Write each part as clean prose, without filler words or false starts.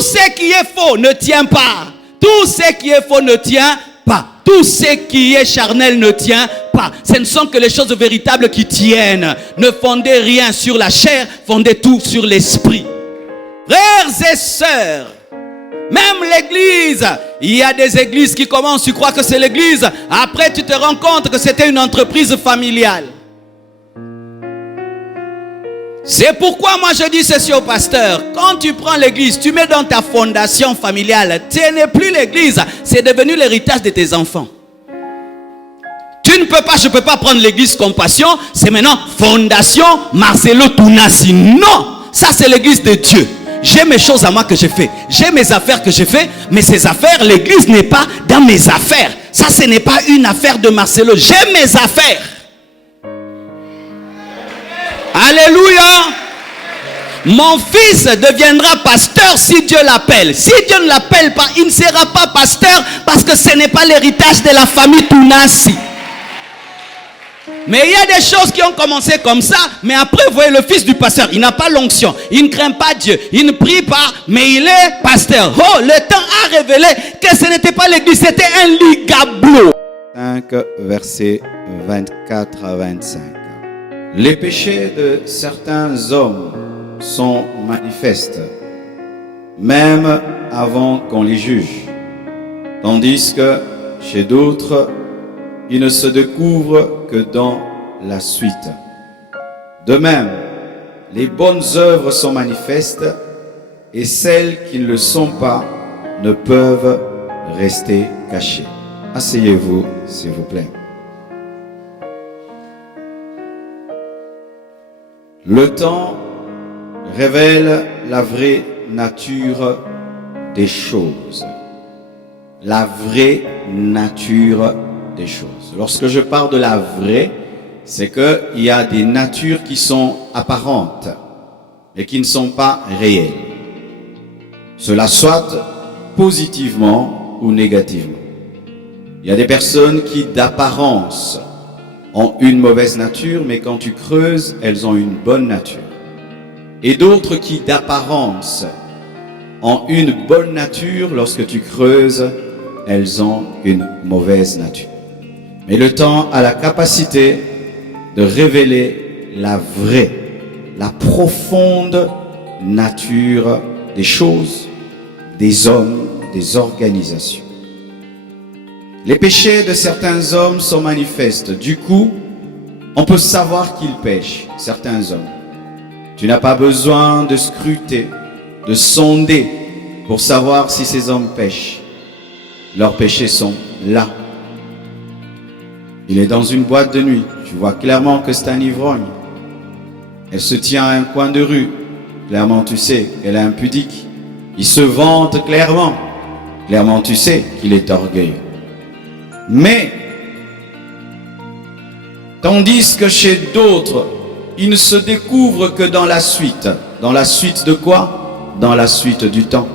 Tout ce qui est faux ne tient pas. Tout ce qui est faux ne tient pas. Tout ce qui est charnel ne tient pas. Ce ne sont que les choses véritables qui tiennent. Ne fondez rien sur la chair, fondez tout sur l'esprit. Frères et sœurs, même l'église, il y a des églises qui commencent, tu crois que c'est l'église, après tu te rends compte que c'était une entreprise familiale. C'est pourquoi moi je dis ceci au pasteur, quand tu prends l'église, tu mets dans ta fondation familiale, ce n'est plus l'église, c'est devenu l'héritage de tes enfants. Tu ne peux pas, je ne peux pas prendre l'église Compassion, c'est maintenant Fondation Marcelo Tounassi. Non, ça c'est l'église de Dieu. J'ai mes choses à moi que je fais, j'ai mes affaires que je fais, mais ces affaires, l'église n'est pas dans mes affaires. Ça ce n'est pas une affaire de Marcelo, j'ai mes affaires. Alléluia. Mon fils deviendra pasteur si Dieu l'appelle. Si Dieu ne l'appelle pas, il ne sera pas pasteur parce que ce n'est pas l'héritage de la famille Tounassi. Mais il y a des choses qui ont commencé comme ça, mais après vous voyez le fils du pasteur, il n'a pas l'onction, il ne craint pas Dieu, il ne prie pas, mais il est pasteur. Oh, le temps a révélé que ce n'était pas l'église, c'était un ligablo. 5, versets 24 à 25. Les péchés de certains hommes sont manifestes, même avant qu'on les juge, tandis que chez d'autres, ils ne se découvrent que dans la suite. De même, les bonnes œuvres sont manifestes et celles qui ne le sont pas ne peuvent rester cachées. Asseyez-vous, s'il vous plaît. Le temps révèle la vraie nature des choses. La vraie nature des choses. Lorsque je parle de la vraie, c'est qu'il y a des natures qui sont apparentes et qui ne sont pas réelles. Cela soit positivement ou négativement. Il y a des personnes qui d'apparence ont une mauvaise nature, mais quand tu creuses, elles ont une bonne nature. Et d'autres qui d'apparence ont une bonne nature, lorsque tu creuses, elles ont une mauvaise nature. Mais le temps a la capacité de révéler la vraie, la profonde nature des choses, des hommes, des organisations. Les péchés de certains hommes sont manifestes. Du coup, on peut savoir qu'ils pêchent, certains hommes. Tu n'as pas besoin de scruter, de sonder pour savoir si ces hommes pêchent. Leurs péchés sont là. Il est dans une boîte de nuit. Tu vois clairement que c'est un ivrogne. Elle se tient à un coin de rue. Clairement, tu sais qu'elle est impudique. Il se vante clairement. Clairement, tu sais qu'il est orgueilleux. Mais, tandis que chez d'autres, il ne se découvre que dans la suite. Dans la suite de quoi? Dans la suite du temps.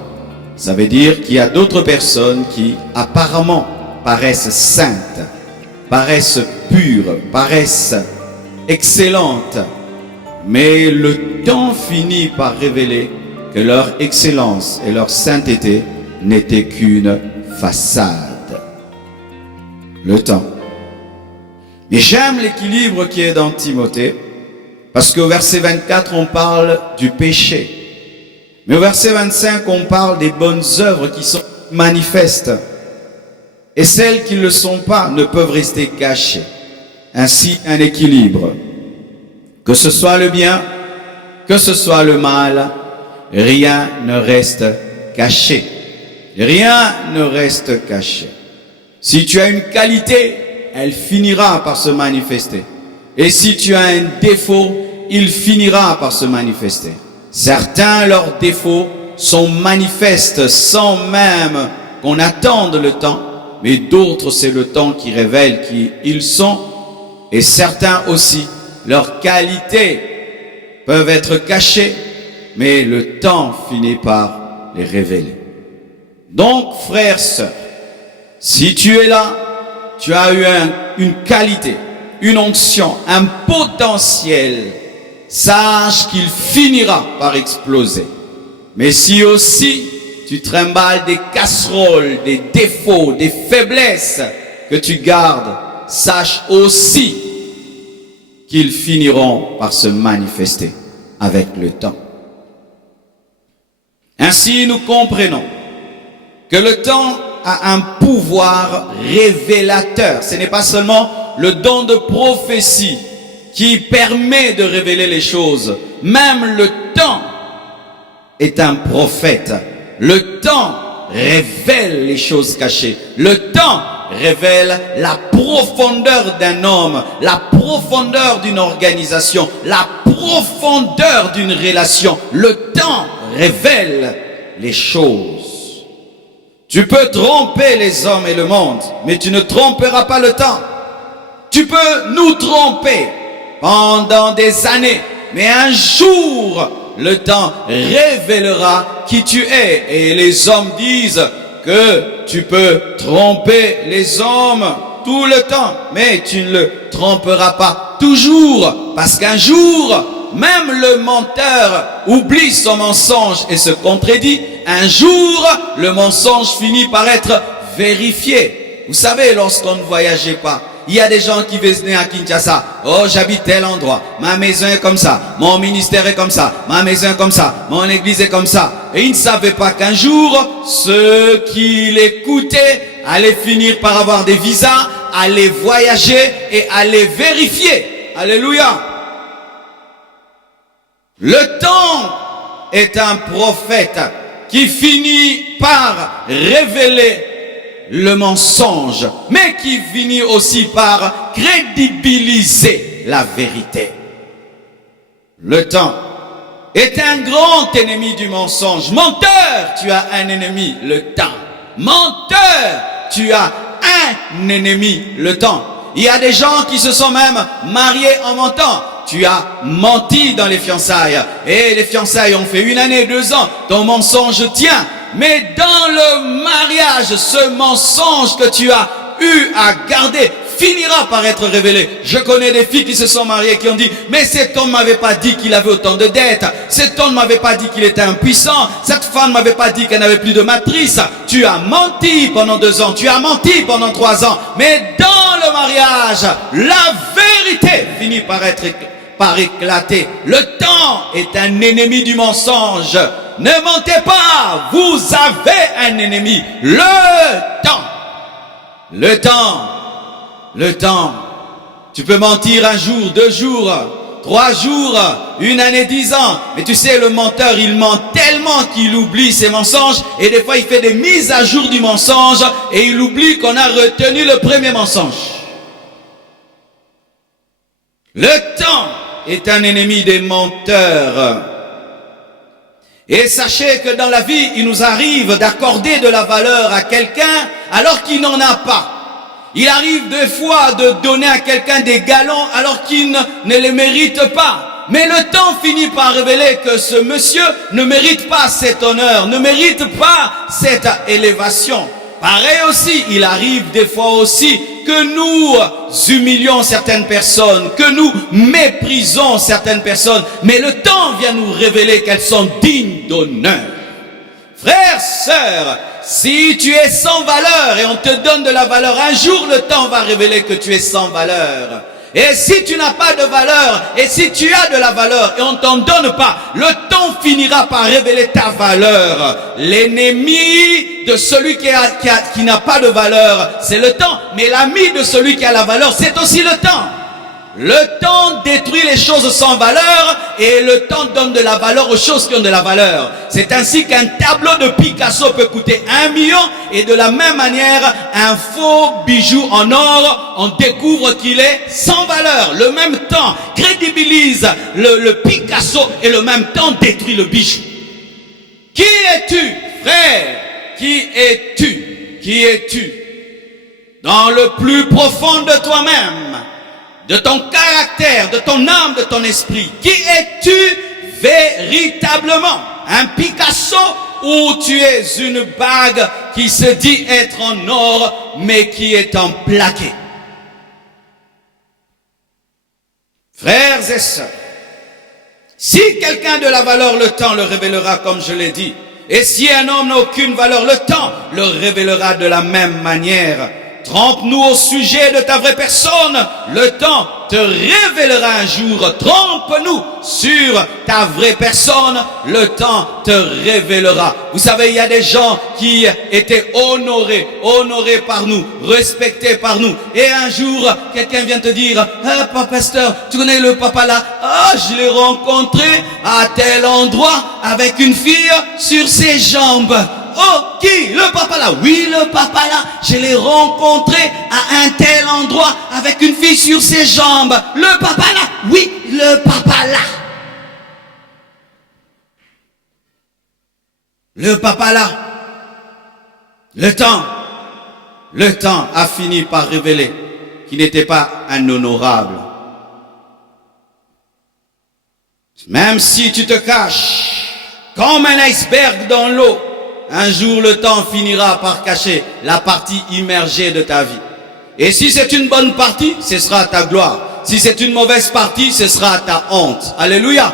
Ça veut dire qu'il y a d'autres personnes qui apparemment paraissent saintes, paraissent pures, paraissent excellentes. Mais le temps finit par révéler que leur excellence et leur sainteté n'étaient qu'une façade. Le temps. Mais j'aime l'équilibre qui est dans Timothée, parce qu'au verset 24, on parle du péché. Mais au verset 25, on parle des bonnes œuvres qui sont manifestes. Et celles qui ne le sont pas ne peuvent rester cachées. Ainsi, un équilibre. Que ce soit le bien, que ce soit le mal, rien ne reste caché. Rien ne reste caché. Si tu as une qualité, elle finira par se manifester. Et si tu as un défaut, il finira par se manifester. Certains, leurs défauts sont manifestes sans même qu'on attende le temps. Mais d'autres, c'est le temps qui révèle qui ils sont. Et certains aussi, leurs qualités peuvent être cachées, mais le temps finit par les révéler. Donc, frères, sœurs, si tu es là, tu as eu une qualité, une onction, un potentiel, sache qu'il finira par exploser. Mais si aussi tu trimbales des casseroles, des défauts, des faiblesses que tu gardes, sache aussi qu'ils finiront par se manifester avec le temps. Ainsi, nous comprenons que le temps a un pouvoir révélateur. Ce n'est pas seulement le don de prophétie qui permet de révéler les choses. Même le temps est un prophète. Le temps révèle les choses cachées. Le temps révèle la profondeur d'un homme, la profondeur d'une organisation, la profondeur d'une relation. Le temps révèle les choses. Tu peux tromper les hommes et le monde, mais tu ne tromperas pas le temps. Tu peux nous tromper pendant des années, mais un jour, le temps révélera qui tu es. Et les hommes disent que tu peux tromper les hommes tout le temps, mais tu ne le tromperas pas toujours, parce qu'un jour, même le menteur oublie son mensonge et se contredit. Un jour, le mensonge finit par être vérifié. Vous savez, lorsqu'on ne voyageait pas, il y a des gens qui venaient à Kinshasa. Oh, j'habite tel endroit. Ma maison est comme ça. Mon ministère est comme ça. Ma maison est comme ça. Mon église est comme ça. Et ils ne savaient pas qu'un jour, ceux qui l'écoutaient allaient finir par avoir des visas, allaient voyager et allaient vérifier. Alléluia. Le temps est un prophète qui finit par révéler le mensonge, mais qui finit aussi par crédibiliser la vérité. Le temps est un grand ennemi du mensonge. Menteur, tu as un ennemi, le temps. Menteur, tu as un ennemi, le temps. Il y a des gens qui se sont même mariés en mentant. Tu as menti dans les fiançailles. Et les fiançailles ont fait 1 année, 2 ans. Ton mensonge tient. Mais dans le mariage, ce mensonge que tu as eu à garder finira par être révélé. Je connais des filles qui se sont mariées qui ont dit: mais cet homme ne m'avait pas dit qu'il avait autant de dettes. Cet homme ne m'avait pas dit qu'il était impuissant. Cette femme ne m'avait pas dit qu'elle n'avait plus de matrice. Tu as menti pendant 2 ans. Tu as menti pendant 3 ans. Mais dans le mariage, la vérité finit par éclater. Le temps est un ennemi du mensonge. Ne mentez pas, vous avez un ennemi, le temps. Le temps. Le temps. Tu peux mentir 1 jour, 2 jours, 3 jours, 1 année, 10 ans. Mais tu sais, le menteur, il ment tellement qu'il oublie ses mensonges. Et des fois, il fait des mises à jour du mensonge. Et il oublie qu'on a retenu le premier mensonge. Le temps est un ennemi des menteurs. Et sachez que dans la vie, il nous arrive d'accorder de la valeur à quelqu'un alors qu'il n'en a pas. Il arrive des fois de donner à quelqu'un des galons alors qu'il ne les mérite pas. Mais le temps finit par révéler que ce monsieur ne mérite pas cet honneur, ne mérite pas cette élévation. Pareil aussi, il arrive des fois aussi que nous humilions certaines personnes, que nous méprisons certaines personnes, mais le temps vient nous révéler qu'elles sont dignes d'honneur. Frères, sœurs, si tu es sans valeur et on te donne de la valeur, un jour le temps va révéler que tu es sans valeur. Et si tu n'as pas de valeur, et si tu as de la valeur et on ne t'en donne pas, le temps finira par révéler ta valeur. L'ennemi de celui qui n'a pas de valeur, c'est le temps. Mais l'ami de celui qui a la valeur, c'est aussi le temps. Le temps détruit les choses sans valeur et le temps donne de la valeur aux choses qui ont de la valeur. C'est ainsi qu'un tableau de Picasso peut coûter 1 million et de la même manière, un faux bijou en or, on découvre qu'il est sans valeur. Le même temps crédibilise le Picasso et le même temps détruit le bijou. Qui es-tu, frère? Qui es-tu? Qui es-tu? Dans le plus profond de toi-même, de ton caractère, de ton âme, de ton esprit. Qui es-tu véritablement? Un Picasso ou tu es une bague qui se dit être en or mais qui est en plaqué? Frères et sœurs, si quelqu'un de la valeur, le temps le révélera comme je l'ai dit. Et si un homme n'a aucune valeur, le temps le révélera de la même manière. Trompe-nous au sujet de ta vraie personne. Le temps te révélera un jour. Trompe-nous sur ta vraie personne. Le temps te révélera. Vous savez, il y a des gens qui étaient honorés par nous, respectés par nous. Et un jour, quelqu'un vient te dire, ah, papa pasteur, tu connais le papa là? Ah, je l'ai rencontré à tel endroit avec une fille sur ses jambes. Oh, qui? Le papa là? Oui, le papa là. Je l'ai rencontré à un tel endroit avec une fille sur ses jambes. Le papa là? Oui, le papa là. Le papa là. Le temps a fini par révéler qu'il n'était pas un honorable. Même si tu te caches comme un iceberg dans l'eau, un jour, le temps finira par cacher la partie immergée de ta vie. Et si c'est une bonne partie, ce sera ta gloire. Si c'est une mauvaise partie, ce sera ta honte. Alléluia.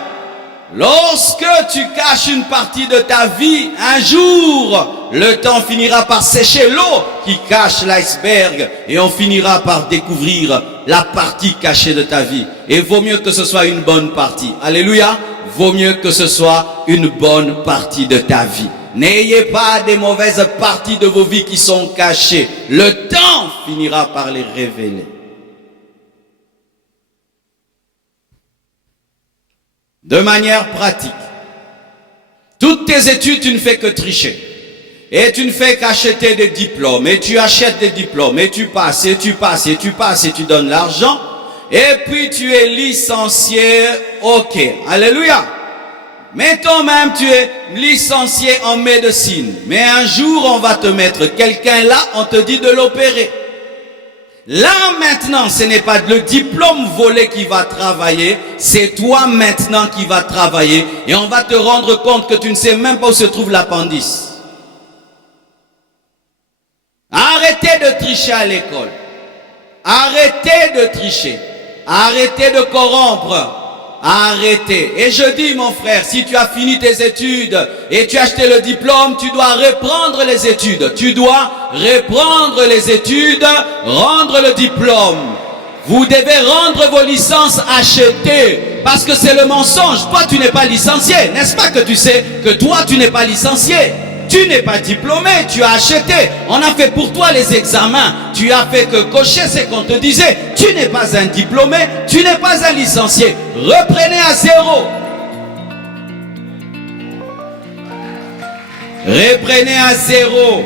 Lorsque tu caches une partie de ta vie, un jour, le temps finira par sécher l'eau qui cache l'iceberg et on finira par découvrir la partie cachée de ta vie. Et vaut mieux que ce soit une bonne partie. Alléluia. Vaut mieux que ce soit une bonne partie de ta vie. N'ayez pas des mauvaises parties de vos vies qui sont cachées. Le temps finira par les révéler. De manière pratique, toutes tes études, tu ne fais que tricher. Et tu ne fais qu'acheter des diplômes. Et tu achètes des diplômes. Et tu passes, et tu passes, et tu passes, et tu donnes l'argent. Et puis tu es licencié. Ok. Alléluia. Mettons même tu es licencié en médecine, mais un jour on va te mettre quelqu'un là, on te dit de l'opérer. Là maintenant, ce n'est pas le diplôme volé qui va travailler, c'est toi maintenant qui va travailler et on va te rendre compte que tu ne sais même pas où se trouve l'appendice. Arrêtez de tricher à l'école. Arrêtez de tricher. Arrêtez de corrompre. Arrêtez. Et je dis, mon frère, si tu as fini tes études et tu as acheté le diplôme, tu dois reprendre les études. Tu dois reprendre les études, rendre le diplôme. Vous devez rendre vos licences achetées parce que c'est le mensonge. Toi, tu n'es pas licencié. N'est-ce pas que tu sais que toi, tu n'es pas licencié? Tu n'es pas diplômé, tu as acheté. On a fait pour toi les examens. Tu as fait que cocher ce qu'on te disait. Tu n'es pas un diplômé, tu n'es pas un licencié. Reprenez à zéro. Reprenez à zéro.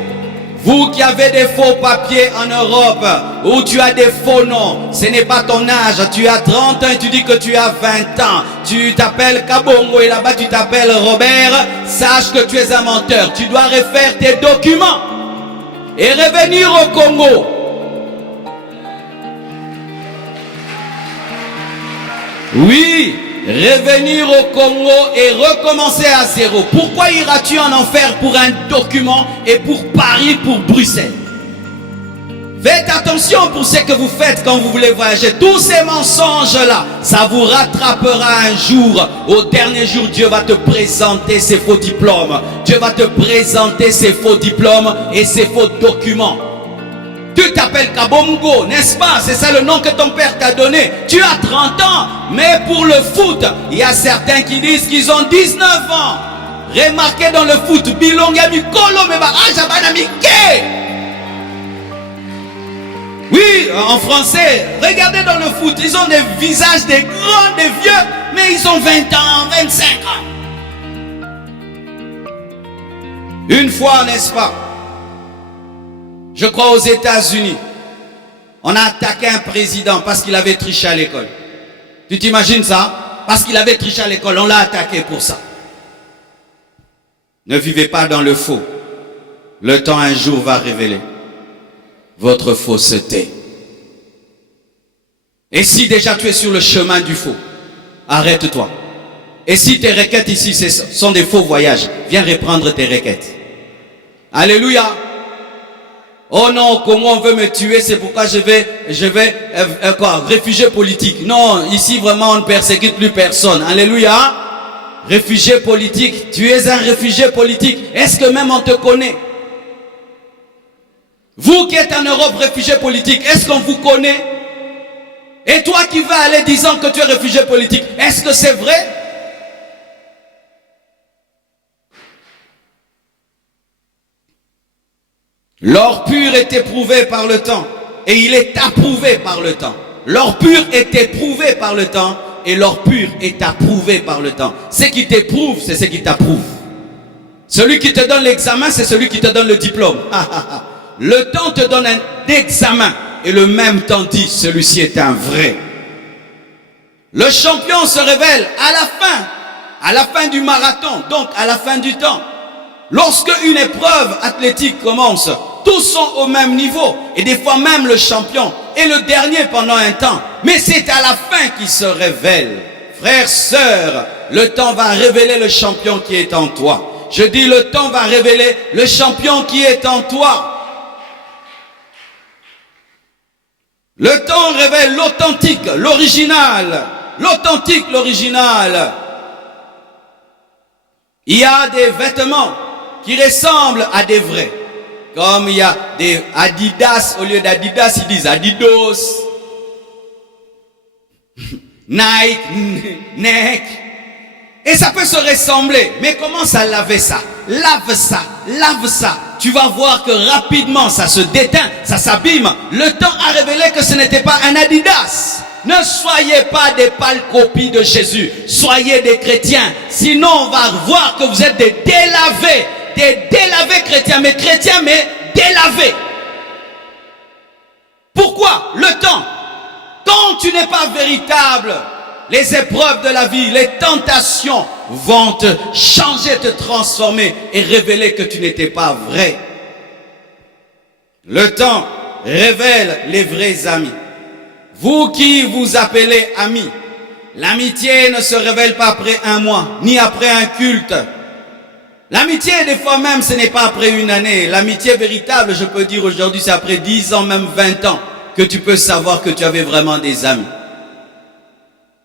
Vous qui avez des faux papiers en Europe, où tu as des faux noms, ce n'est pas ton âge, tu as 30 ans et tu dis que tu as 20 ans. Tu t'appelles Kabongo et là-bas tu t'appelles Robert, sache que tu es un menteur. Tu dois refaire tes documents et revenir au Congo. Oui, revenir au Congo et recommencer à zéro. Pourquoi iras-tu en enfer pour un document et pour Paris, pour Bruxelles? Faites attention pour ce que vous faites quand vous voulez voyager. Tous ces mensonges-là, ça vous rattrapera un jour. Au dernier jour, Dieu va te présenter ses faux diplômes. Dieu va te présenter ses faux diplômes et ses faux documents. Tu t'appelles Kabongo, n'est-ce pas? C'est ça le nom que ton père t'a donné. Tu as 30 ans, mais pour le foot, il y a certains qui disent qu'ils ont 19 ans. Remarquez dans le foot, Bilonga Mikolo Meba Ajabana Mike. Oui, en français, regardez dans le foot, ils ont des visages des grands, des vieux, mais ils ont 20 ans, 25 ans. Une fois, n'est-ce pas? Je crois aux États-Unis, on a attaqué un président parce qu'il avait triché à l'école. Tu t'imagines ça? Parce qu'il avait triché à l'école, on l'a attaqué pour ça. Ne vivez pas dans le faux. Le temps un jour va révéler votre fausseté. Et si déjà tu es sur le chemin du faux, arrête-toi. Et si tes requêtes ici sont des faux voyages, viens reprendre tes requêtes. Alléluia. Oh non, comment on veut me tuer, c'est pourquoi je vais réfugié politique. Non, ici vraiment on ne persécute plus personne. Alléluia. réfugié politique, tu es un réfugié politique. Est-ce que même on te connaît? Vous qui êtes en Europe, réfugié politique, est-ce qu'on vous connaît? Et toi qui vas aller disant que tu es réfugié politique, est-ce que c'est vrai? L'or pur est éprouvé par le temps et il est approuvé par le temps. L'or pur est éprouvé par le temps et l'or pur est approuvé par le temps. Ce qui t'éprouve, c'est ce qui t'approuve. Celui qui te donne l'examen, c'est celui qui te donne le diplôme. Le temps te donne un examen et le même temps dit, celui-ci est un vrai. Le champion se révèle à la fin du marathon, donc à la fin du temps. Lorsque une épreuve athlétique commence, tous sont au même niveau et des fois même le champion est le dernier pendant un temps. Mais c'est à la fin qu'il se révèle. Frères, sœurs, le temps va révéler le champion qui est en toi. Je dis le temps va révéler le champion qui est en toi. Le temps révèle l'authentique, l'original. L'authentique, l'original. Il y a des vêtements qui ressemblent à des vrais. Comme il y a des Adidas, au lieu d'Adidas, ils disent Adidas. Nike. Et ça peut se ressembler. Mais commence à laver ça. Lave ça. Tu vas voir que rapidement ça se déteint, ça s'abîme. Le temps a révélé que ce n'était pas un Adidas. Ne soyez pas des pâles copies de Jésus. Soyez des chrétiens. Sinon on va voir que vous êtes des délavés. Des délavés chrétiens, mais délavés. Pourquoi? Le temps. Quand tu n'es pas véritable, les épreuves de la vie, les tentations vont te changer, te transformer et révéler que tu n'étais pas vrai. Le temps révèle les vrais amis. Vous qui vous appelez amis, l'amitié ne se révèle pas après un mois, ni après un culte. L'amitié, des fois même, ce n'est pas après une année. L'amitié véritable, je peux dire aujourd'hui, c'est après 10 ans, même 20 ans, que tu peux savoir que tu avais vraiment des amis.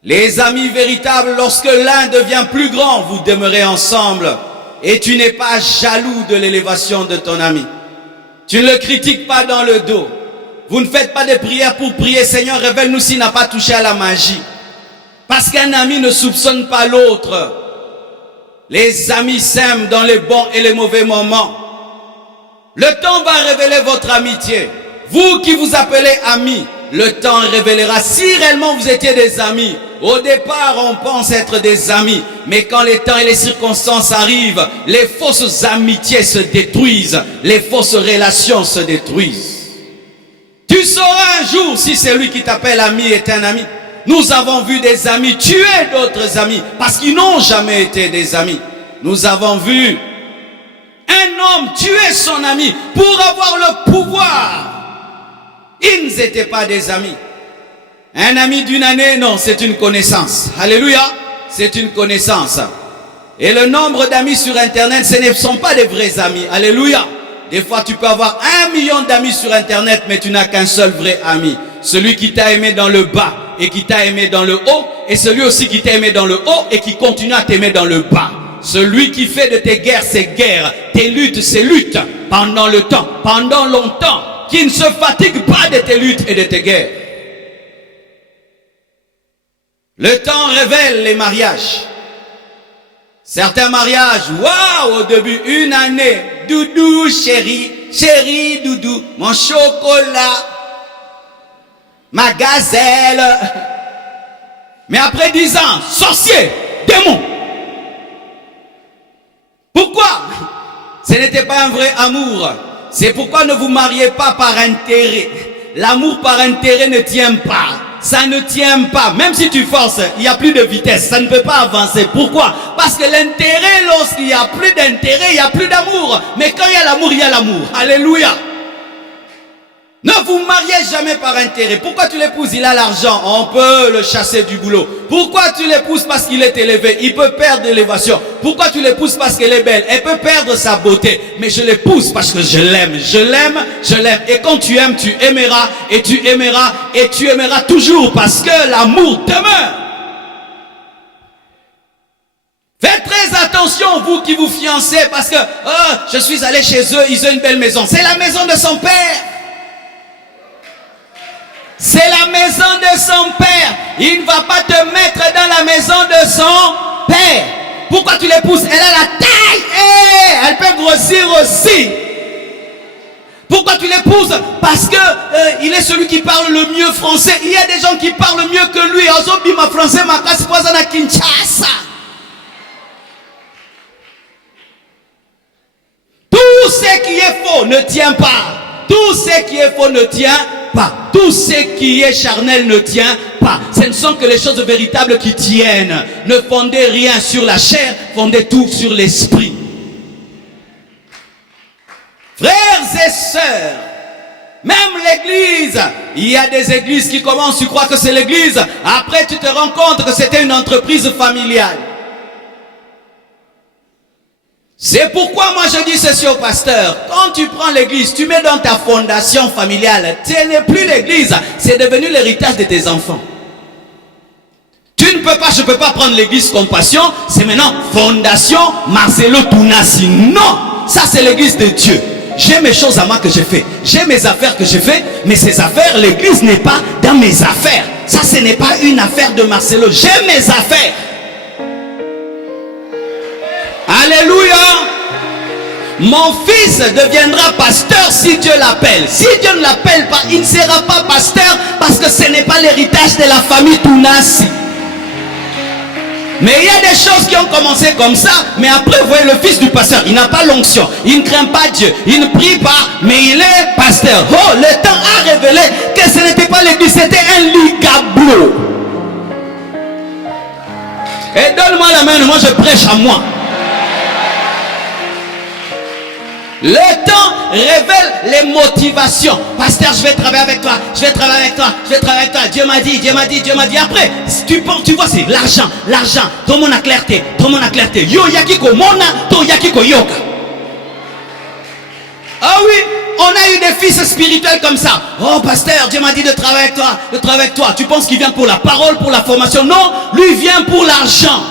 Les amis véritables, lorsque l'un devient plus grand, vous demeurez ensemble et tu n'es pas jaloux de l'élévation de ton ami. Tu ne le critiques pas dans le dos. Vous ne faites pas des prières pour prier, Seigneur, révèle-nous s'il n'a pas touché à la magie. Parce qu'un ami ne soupçonne pas l'autre. Les amis s'aiment dans les bons et les mauvais moments. Le temps va révéler votre amitié. Vous qui vous appelez amis, le temps révélera si réellement vous étiez des amis. Au départ, on pense être des amis, mais quand les temps et les circonstances arrivent, les fausses amitiés se détruisent, les fausses relations se détruisent. Tu sauras un jour si celui qui t'appelle ami est un ami. Nous avons vu des amis tuer d'autres amis parce qu'ils n'ont jamais été des amis. Nous avons vu un homme tuer son ami pour avoir le pouvoir. Ils n'étaient pas des amis. Un ami d'une année, non, c'est une connaissance. Alléluia, c'est une connaissance. Et le nombre d'amis sur Internet, ce ne sont pas des vrais amis. Alléluia. Des fois, tu peux avoir 1 million d'amis sur Internet, mais tu n'as qu'un seul vrai ami. Celui qui t'a aimé dans le bas et qui t'a aimé dans le haut, et celui aussi qui t'a aimé dans le haut et qui continue à t'aimer dans le bas. Celui qui fait de tes guerres ses guerres, tes luttes ses luttes, pendant le temps, pendant longtemps, qui ne se fatigue pas de tes luttes et de tes guerres. Le temps révèle les mariages. Certains mariages, waouh, au début, une année, doudou, chérie, chérie, doudou, mon chocolat, ma gazelle. Mais après 10 ans, sorcier, démon. Pourquoi? Ce n'était pas un vrai amour. C'est pourquoi ne vous mariez pas par intérêt. L'amour par intérêt ne tient pas. Ça ne tient pas. Même si tu forces, il n'y a plus de vitesse. Ça ne peut pas avancer. Pourquoi? Parce que l'intérêt, lorsqu'il n'y a plus d'intérêt, il n'y a plus d'amour. Mais quand il y a l'amour, il y a l'amour. Alléluia. Ne vous mariez jamais par intérêt. Pourquoi tu l'épouses? Il a l'argent. On peut le chasser du boulot. Pourquoi tu l'épouses? Parce qu'il est élevé. Il peut perdre l'élévation. Pourquoi tu l'épouses? Parce qu'elle est belle. Elle peut perdre sa beauté. Mais je l'épouse parce que je l'aime. Je l'aime, je l'aime. Et quand tu aimes, tu aimeras. Et tu aimeras. Et tu aimeras toujours. Parce que l'amour demeure. Faites attention, vous qui vous fiancez, parce que je suis allé chez eux, ils ont une belle maison. C'est la maison de son père. C'est la maison de son père. Il ne va pas te mettre dans la maison de son père. Pourquoi tu l'épouses? Elle a la taille. Elle peut grossir aussi. Pourquoi tu l'épouses? Parce que il est celui qui parle le mieux français. Il y a des gens qui parlent mieux que lui. Ozobima français makasi poza na Kinshasa. Tout ce qui est faux ne tient pas. Tout ce qui est faux ne tient pas. Tout ce qui est charnel ne tient pas. Ce ne sont que les choses véritables qui tiennent. Ne fondez rien sur la chair, fondez tout sur l'esprit. Frères et sœurs, même l'église, il y a des églises qui commencent, tu crois que c'est l'église, après tu te rends compte que c'était une entreprise familiale. C'est pourquoi moi je dis ceci au pasteur, quand tu prends l'église, tu mets dans ta fondation familiale, ce n'est plus l'église, c'est devenu l'héritage de tes enfants. Tu ne peux pas, je ne peux pas prendre l'église Compassion, c'est maintenant fondation Marcelo Tounassi. Non, ça c'est l'église de Dieu. J'ai mes choses à moi que j'ai fait, j'ai mes affaires que j'ai fait, mais ces affaires, l'église n'est pas dans mes affaires. Ça ce n'est pas une affaire de Marcelo, j'ai mes affaires. Alléluia. Mon fils deviendra pasteur si Dieu l'appelle. Si Dieu ne l'appelle pas, il ne sera pas pasteur parce que ce n'est pas l'héritage de la famille Tounassi. Mais il y a des choses qui ont commencé comme ça, mais après vous voyez le fils du pasteur, il n'a pas l'onction, il ne craint pas Dieu, il ne prie pas, mais il est pasteur. Oh, le temps a révélé que ce n'était pas l'église, c'était un ligablo. Et donne-moi la main, moi je prêche à moi. Le temps révèle les motivations. Pasteur, je vais travailler avec toi, je vais travailler avec toi, je vais travailler avec toi. Dieu m'a dit, Dieu m'a dit, Dieu m'a dit. Après, tu vois, c'est l'argent, l'argent. Tout le monde a clarté, tout le monde a clarté. Yo yakiko mona, to yakiko yoka. Ah oui, on a eu des fils spirituels comme ça. Oh pasteur, Dieu m'a dit de travailler avec toi, de travailler avec toi. Tu penses qu'il vient pour la parole, pour la formation? Non, lui vient pour l'argent.